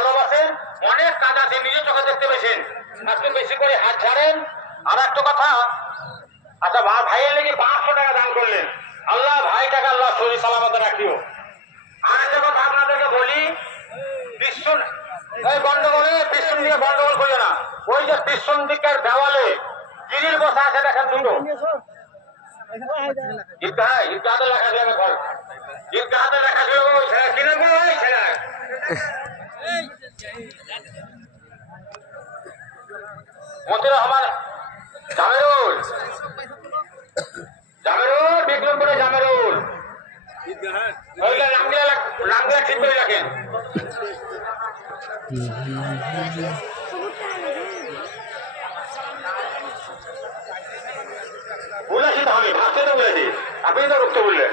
ভালোবাসেন, অনেক কাজ আছে নিজের চোখে দেখতে পেয়েছেন, একটু বেশি করে হাত ছাড়েন। আর একটা কথা, আচ্ছা ভাইয়ের লেগে 500 টাকা দান করলেন, আল্লাহ ভাইটাকে আল্লাহ শরীর সালামতে রাখিও। আর একটা কথা আপনাদেরকে বলি, পিছন এই গন্ডগোলে পিছন দিকে গন্ডগোল করিও না। ওই যে পিছন দিকের দেওয়ালে গিরিল বসা আছে দেখেন দুটো, ঈদগাহে লেখা ছিল ঘর, ঈদগাহে লেখা ছিল ওই ছেলে কিনে ওই ছেলে মতির রহমান জামেরুল, জামেরুল বিক্রমপুরে জামেরুল, ওইটা লাঙ্গিয়া ঠিক করে রাখেন। বলেছি তো আমি ভাবতে তো বলেছি, আপনি তো রুখতে বললেন।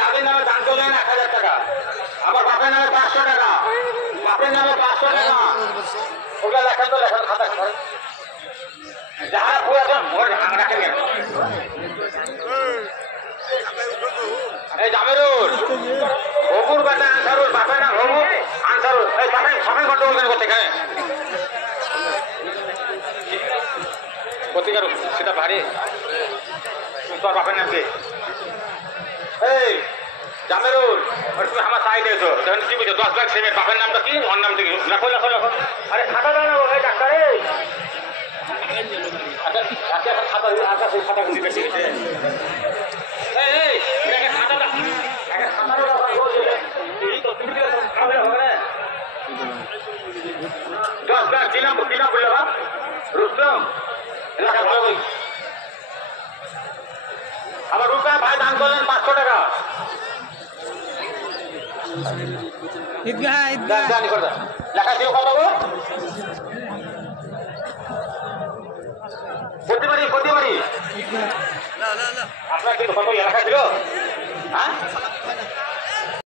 দাদির নামে দান করলেন 1000 টাকা, আমার বাপের নামে 500 টাকা, বাপের নামে 500 টাকা, ওগুলো লেখেন তো লেখেন খাতা যারা পুরাতন রাখেন। এই জামেরুল হবুর বেটা আনসারুল, বাপের নাম হবু আনসারুল, এই সবাই গন্ডগোল কেন করতে খায় প্রতিকার সেটা ভারী তোর বাপের নাম কে? এই জামেরুল তুমি আমার চাই দিয়েছো তখন কি বুঝছো 10 লাখ সেমের বাপের নামটা কি, ওর নাম থেকে লেখো লেখো লেখো। আরে খাতা দাও না ভাই ডাক্তার, এই খাতা আচ্ছা সেই খাতা গুলি বেশি গেছে। আমার রূপা ভাই দান করলেন 500 টাকা। লেখা ছিল কত গো? প্রতিবারই আপনার কিন্তু কত লেখা ছিল? হ্যাঁ